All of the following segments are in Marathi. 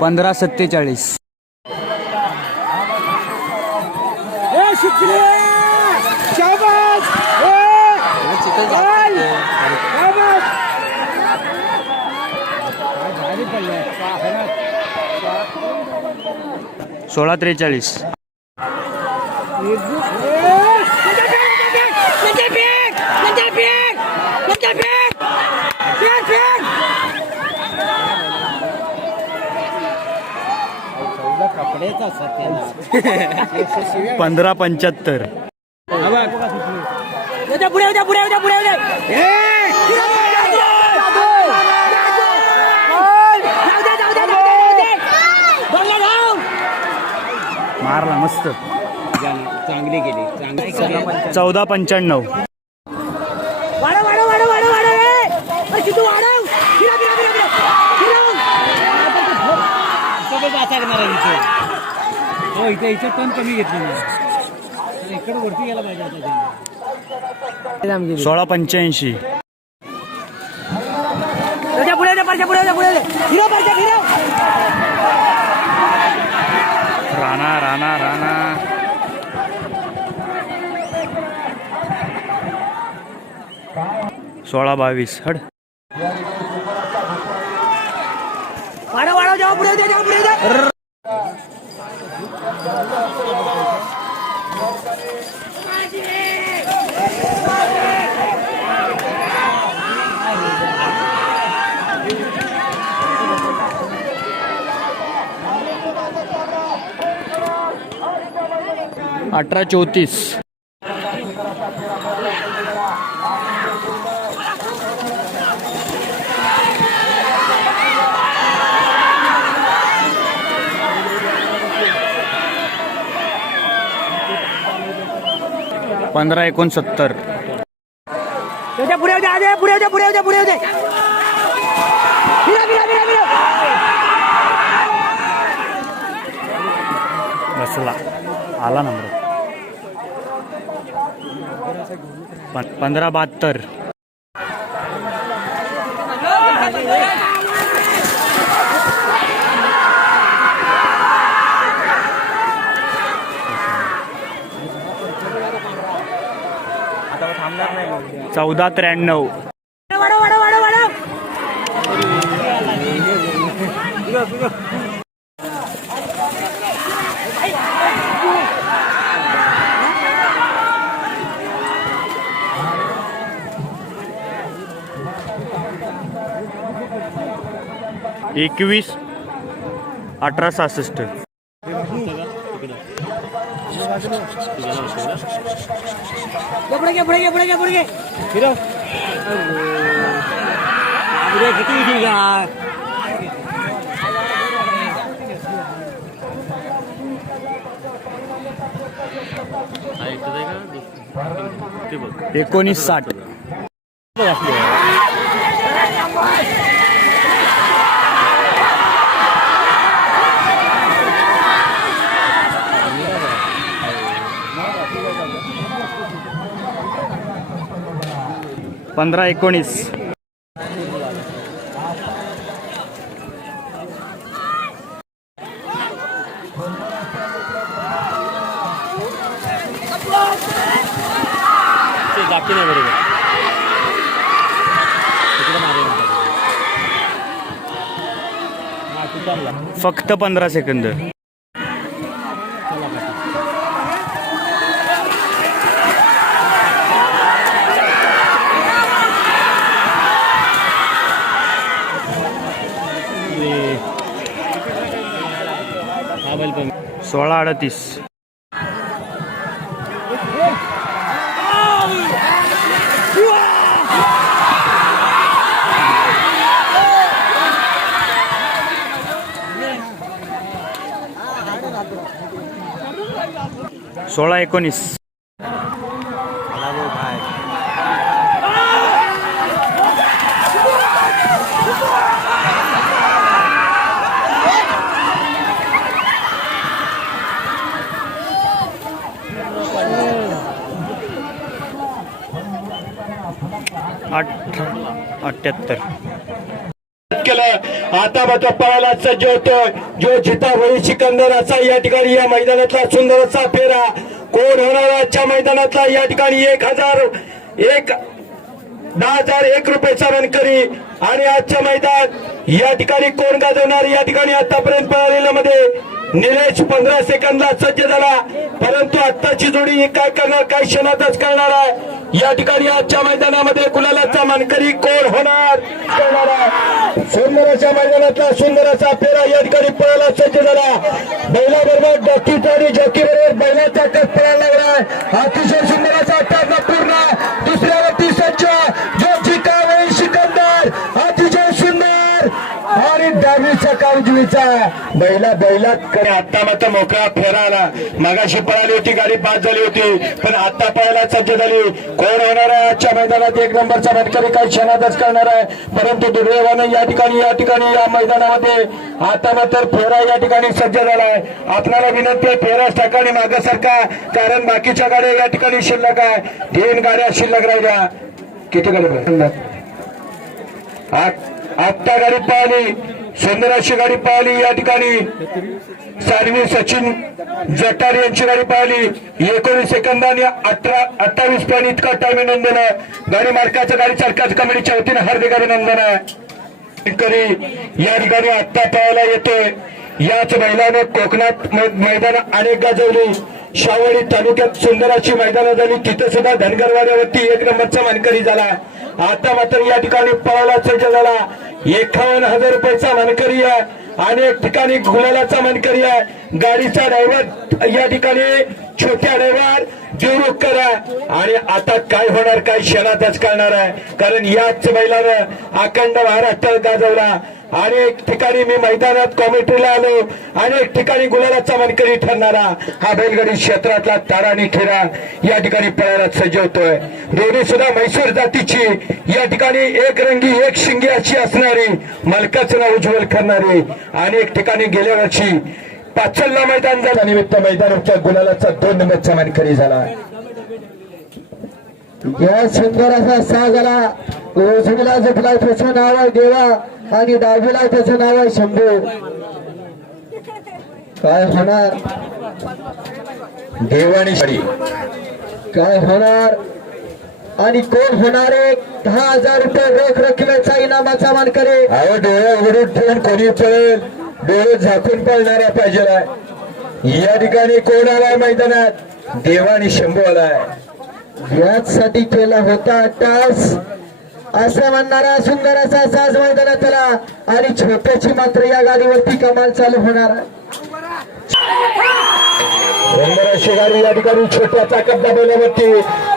पंधरा सत्तेचाळीस. सोळा त्रेचाळीस. पंधरा पंच्याहत्तर. पुढे उद्या पुढे उद्या पुढे उद्या. मारला मस्त. चांगली गेली चांगली चौदा पंच्याण्णव हो इथे इथे टन कमी घेतली इकडे वरती गेला पाहिजे होता सोळा पंच्याऐंशी. राणा राणा राणा. सोळा बावीस हड. वाढव वाढव जेव्हा पुढे जेव्हा पुढे. अठरा चौतीस. पंधरा एकोणसत्तर. पुढे पुढे पुढे पुढे फिरा बसला आला नंबर. पंधरा बहात्तर. चौदा त्र्याण्णव वाढव वाढव वाढव वाढव एकवीस अठरा सहासष्ट घे पुढे घे पुढे घे पुढे घे पुढे घे फिरव पुढे किती येतील का? एकोणीस साठ. पंधरा एकोणीस. नाही बरोबर. फक्त पंधरा सेकंद हा बैल पण सोळा अडतीस. सोळा एकोणीस अठरा अठ्ठ्याहत्तर केलं आता मात्र पळायला सज्ज होतोय जो जिता जितावळी सिकंदराचा या ठिकाणी या मैदानातला सुंदर असा फेरा. कोण होणार आजच्या मैदानातला? या ठिकाणी एक हजार एक दहा हजार एक रुपयेचा रनकरी. आणि आजच्या मैदान या ठिकाणी कोण गाजवणार? या ठिकाणी आतापर्यंत पळालेल्या मध्ये निलेश पंधरा सेकंदला सज्ज झाला. परंतु आत्ताची जोडी काय करणार काय क्षणातच करणार आहे. या ठिकाणी आजच्या मैदानामध्ये कुलालाचा मानकरी कोण होणार? करणार मैदानातला सुंदर पेरा या ठिकाणी पळायला सज्ज झाला. बैलाबरोबर डॉक्टर आणि जॉकी बरोबर बैलाचा टच पळायला लागलाय. अतिशय सुंदर असा टर्न पूर्ण दुसऱ्यावरती सज्ज जो जिकावे सिकंदर अतिशय सुंदर आणि डावीचा का उजवीचा बैला बैलात आता मात्र मोकळा फेरा आला. मागाशी पळाली होती गाडी पास झाली होती पण आता पळायला सज्ज झाली. कोण होणार आहे आजच्या मैदानात? एक नंबरचा भटकरी काही क्षणातच करणार आहे. परंतु दुर्दैवाने या ठिकाणी या ठिकाणी या मैदानामध्ये आता मात्र फेरा या ठिकाणी सज्ज झाला आहे. आपल्याला विनंती आहे फेराच ठिकाणी मागासारखा कारण बाकीच्या गाड्या या ठिकाणी शिल्लक आहे. तीन गाड्या शिल्लक राहिल्या किती गाड्या आत्ता गाडी पाहिली सुंदर अशी गाडी पाहिली या ठिकाणी. साध्वी सचिन जटार यांची गाडी पाहिली. एकोणीस सेकंदाने अठरा अठ्ठावीस पॉईंट इतका टाइम नोंदवलं. गाडी मार्काचं गाडी चालकाचं कमिटीच्या वतीने हार्दिक अभिनंदन आहे. या ठिकाणी आत्ता पाहायला येतोय. याच महिलानं कोकणात मै- मैदान अनेक गाजवली. शावळी तालुक्यात सुंदराची मैदानं झाली. तिथं सुद्धा धनगरवाड्यावरती एक नंबरचा मानकरी झाला. आता मात्र या ठिकाणी पळायला सज्ज झाला. एकावन्न हजार रुपयाचा मानकरी आहे. अनेक ठिकाणी गुलालाचा मानकरी आहे. गाडीचा ड्रायव्हर या ठिकाणी छोट्या ड्रायव्हर देवरुख करा आणि आता काय होणार काय शेणातच करणार आहे. कारण याच बैलानं अखंड महाराष्ट्र गाजवला. अनेक ठिकाणी मी मैदानात कॉमेंट्रीला आलो. अनेक ठिकाणी गुलालाचा मानकरी ठरणारा हा बैलगाडी क्षेत्रातला ताराणी ठेरा या ठिकाणी पळायला सज्ज होतोय दोन्ही सुद्धा म्हैसूर जातीची. या ठिकाणी एक रंगी एक शिंगी अशी असणारी मालकाचं नाव उज्ज्वल करणारी अनेक ठिकाणी गेल्या वर्षी पाचल्ला मैदान झाला. निमित्त मैदानाच्या गुलालाचा दोन नंबरचा मानकरी झाला. या सुंदर असा सा झाला उजवीला जपला त्याचं नाव आहे देवा आणि डावीला त्याचं नाव आहे शंभू. काय होणार? देवाणी शाडी काय होणार? आणि कोण होणार एक दहा हजार रुपये रोख रकमेचा इनामाचा मान करे अहो डोळे उघडून ठेवून कोणी पळेल? डोळे झाकून पळणारा पाहिजे या ठिकाणी कोण आलाय मैदानात? देवाणी शंभू आलाय. याचसाठी केला होता अट्टास असं म्हणणारा सुंदर असा साज मैदानात त्याला आणि छोट्याची मात्र या गाडीवरती कमाल चालू होणार. शेगारी या ठिकाणी छोट्याचा कब्जा बैलावरती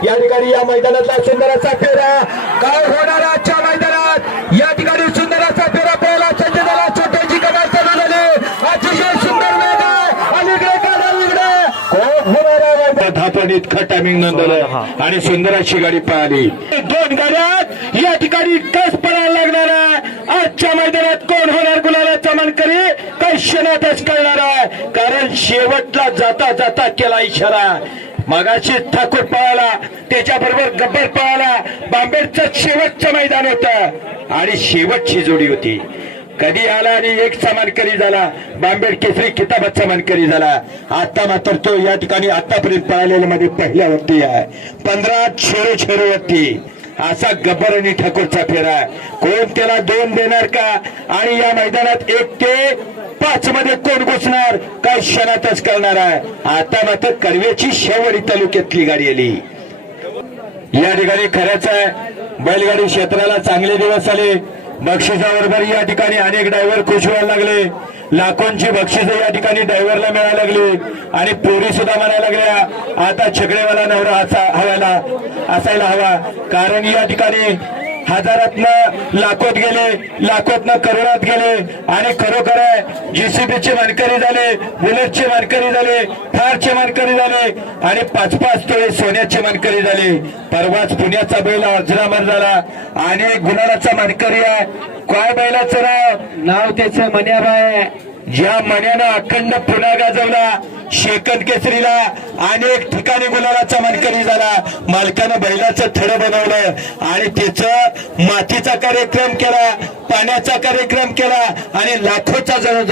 या ठिकाणी या मैदानातला सुंदराचा फेरा. काय होणार आजच्या मैदान धापण इतकं टायमिंग नोंदवलं आणि सुंदर अशी गाडी पळाली दोन गाड्यात या ठिकाणी कस पळायला लागणार आहे? आजच्या मैदानात कोण होणार गुलालाचा मानकरी काही क्षणातच कळणार आहे. कारण शेवटला जाता जाता केला इशारा. मगाशी ठाकूर पळाला त्याच्याबरोबर गब्बर पळाला. बांबेडचं शेवटचं मैदान होतं. आणि शेवटची जोडी होती. कधी आला आणि एक मानकरी झाला? बांबेड केसरी किताबाचा मानकरी झाला. आता मात्र तो या ठिकाणी आतापर्यंत पळालेल्या मध्ये पहिल्यावरती आहे. पंधरा छेरो छेरोवरती असा गब्बर आणि ठाकूरचा फेरा कोण त्याला दोन देणार का? आणि या मैदानात एक ते पाच मध्ये कोण घुसणार? काय क्षणातच करणार आहे. आता मात्र कर्वेची शेवडी तालुक्यातली गाडी आली. या ठिकाणी खरंच आहे. बैलगाडी क्षेत्राला चांगले दिवस आले. बक्षिसाबरोबर या ठिकाणी अनेक ड्रायव्हर खुश व्हायला लागले. लाखोंची बक्षिस या ठिकाणी ड्रायव्हरला मिळायला लागली. आणि पोरी सुद्धा म्हणायला लागल्या आता छकडेवाला नवरा असा हवायला असायला हवा. कारण या ठिकाणी हजारातनं लाखोत गेले लाखोतनं करोडात गेले आणि खरोखर आहे जीसीबीचे मानकरी झाले बुलेटचे मानकरी झाले फारचे मानकरी झाले आणि पाच पाच तोळे सोन्याचे मानकरी झाले. परवाच पुण्याचा बैल अजरामर झाला. आणि गुलालाचा मानकरी आहे. काय बैलाचं नाव? नाव त्याचं मन्याबाई ज्या मण्यानं अखंड पुन्हा गाजवला शेकंद केसरीला अनेक ठिकाणी गुलालाचा मानकरी झाला. मालकानं बैलाचं थडं बनवलं आणि त्याच मातीचा कार्यक्रम केला पाण्याचा कार्यक्रम केला आणि लाखोचा जन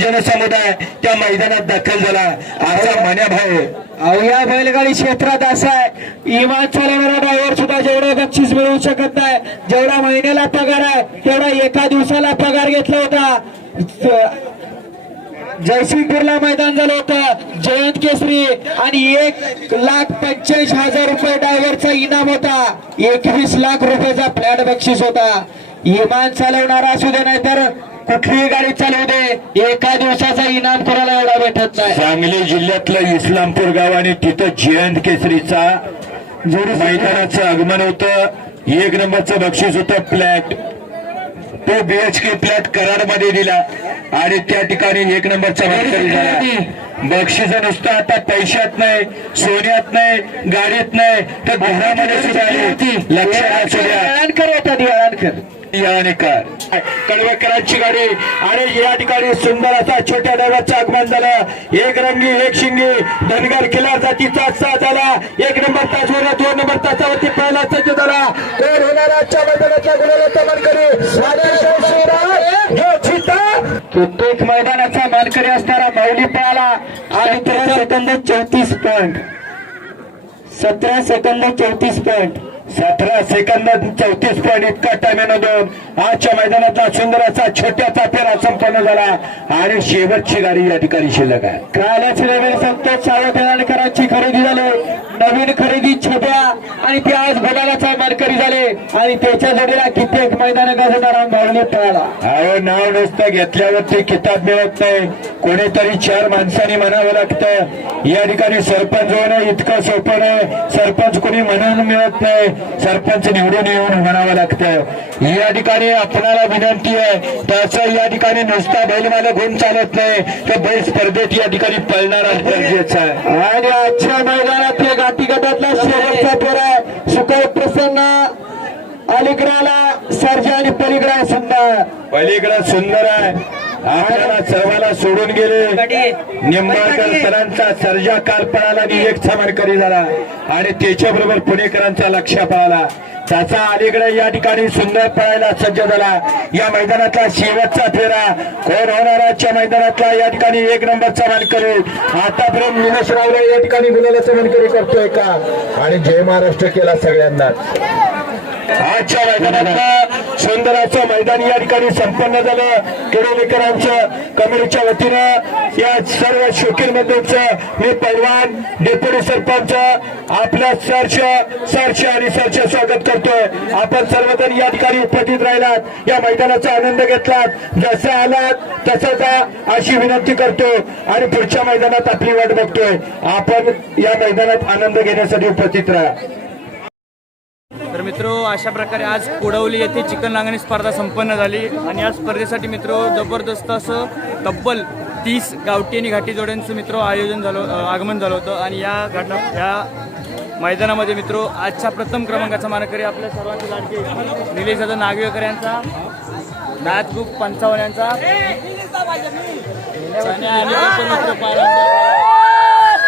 जनसमुदाय त्या मैदानात दाखल झाला. असा मन्याभाई अहो या बैलगाडी क्षेत्रात असा आहे. इमान चालवणारा ड्रायव्हर सुद्धा जेवढं बक्षीस मिळवू शकत नाही जेवढा महिन्याला पगार आहे तेवढा एका दिवसाला पगार घेतला होता. जयसिंगपूरला मैदान झालं होतं. जयंत केसरी आणि एक लाख पंच्याऐंशी हजार रुपये ड्रायव्हरचा इनाम होता. एकवीस लाख रुपयाचा फ्लॅट बक्षीस होता. इमान चालवणारा असू दे नाही तर कुठलीही गाडी चालवू दे. एका दिवसाचा इनाम कोणाला एवढा भेटत नाही. सांगली जिल्ह्यातलं इस्लामपूर गाव आणि तिथं जयंत केसरीचा मैदानाचं आगमन होतं. एक नंबरचं बक्षीस होतं. फ्लॅट तो बीएचके फ्लॅट करारमध्ये दिला. आणि त्या ठिकाणी एक नंबरचा मानकरी झाला. बक्षीस नुसतं आता पैशात नाही सोन्यात नाही गाडीत नाही तर घरामध्ये सुद्धा लक्षात कळवेकरांची गाडी आणि या ठिकाणी सुंदर असा छोट्या दैवाचं आगमन झालं. एक रंगी एक शिंगी. धनगर किल्ला जातीचा साथ झाला. एक नंबर ताजवर दोन नंबर तासावरती पहिला सज्ज झाला. तर होणारा आजच्या मैदानाच्या गुलालाचा मानकरी सेकंद चौतीस पॉइंट सतरा सेकंद चौतीस पॉइंट सतरा सेकंद चौतीस पॉईंट इतका टाइम दोन आजच्या मैदानातला सुंदर असा छोट्याचा फेरा संपन्न झाला. आणि शेवटची गाडी या ठिकाणी शिल्लक आहे. कालच नवीन संतोष सावंत येळणकरांची खरेदी झाली. नवीन खरेदी छब्या आणि ते आज गुलालाचा मानकरी झाले. आणि त्याच्या जोडीला कित्येक मैदान गाजवणारा माऊली पळाला. अहो नाव नुसतं घेतल्यावरती किताब मिळत नाही. कोणीतरी चार माणसांनी म्हणावं लागतं. या ठिकाणी सरपंच होणं इतकं सोपं नाही. सरपंच कोणी म्हणून मिळत नाही. सरपंच निवडून येऊन म्हणावं लागतं. या ठिकाणी आपणाला विनंती आहे. तसं या ठिकाणी नुसता बैलमालक होऊन चालत नाही. तर बैल स्पर्धेत या ठिकाणी पळणारा गरजेचं आहे. आणि आजच्या मैदानात या गाठी गटातला शेवटचा फेरा सुखद प्रसन्न. अलीकडाला सर्जा आणि पलीकडा सुंदर. पलीकडं सुंदर आहे. आपल्याला सर्वाला सोडून गेले. निंबाळकर सरांचा सर्जा काल पळाला आणि एक समानकरी झाला. आणि त्याच्याबरोबर पुणेकरांचा लक्ष पळाला त्याचा अलीकडे या ठिकाणी सुंदर पळायला सज्ज झाला. या मैदानातला शेवटचा फेरा. कोण होणाराच्या मैदानातला? या ठिकाणी एक नंबरचा मानकरी आतापर्यंत निलेश रावले या ठिकाणी गुलालाचा मानकरी करतोय का? आणि जय महाराष्ट्र केला सगळ्यांनाच आजच्या मैदानात सौंदर्याचं मैदान या ठिकाणी संपन्न झालं. केडोलीकरांचं कमिटीच्या वतीनं या सर्व शोकीर मी पैलवान डेप्युटी सरपंच आपल्या सरच सरचे आणि सरचे स्वागत करतोय. आपण सर्वजण या ठिकाणी उपस्थित राहिलात या मैदानाचा आनंद घेतलात. जसं आलात तसं जा अशी विनंती करतो. आणि पुढच्या मैदानात आपली वाट बघतोय. आपण या मैदानात आनंद घेण्यासाठी उपस्थित राहा. तर मित्र अशा प्रकारे आज कोडवली येथे चिकन नांगणी स्पर्धा संपन्न झाली आणि या स्पर्धेसाठी मित्र जबरदस्त असं तब्बल तीस गावठी आणि घाटी जोड्यांचं मित्र आयोजन झालं आगमन झालं होतं. आणि या घटना या मैदानामध्ये मित्र आजच्या प्रथम क्रमांकाचा मानकरी आपल्या सर्वांचे लाडके निलेश दादा नागवेकर यांचा नाथ गुप पंचावन्न यांचा. आणि मित्र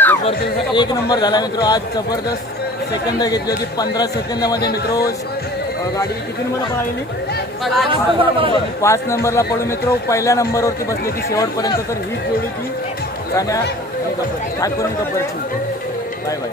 जबरदस्त एक नंबर झाला मित्र आज जबरदस्त सेकंद घेतली होती पंधरा सेकंदामध्ये मित्र गाडी किती नंबरला पळालेली? पाच नंबरला पडून मित्र पहिल्या नंबरवरती बसली होती शेवटपर्यंत तर ही जोडी ती काय करून गब्बरची बाय बाय.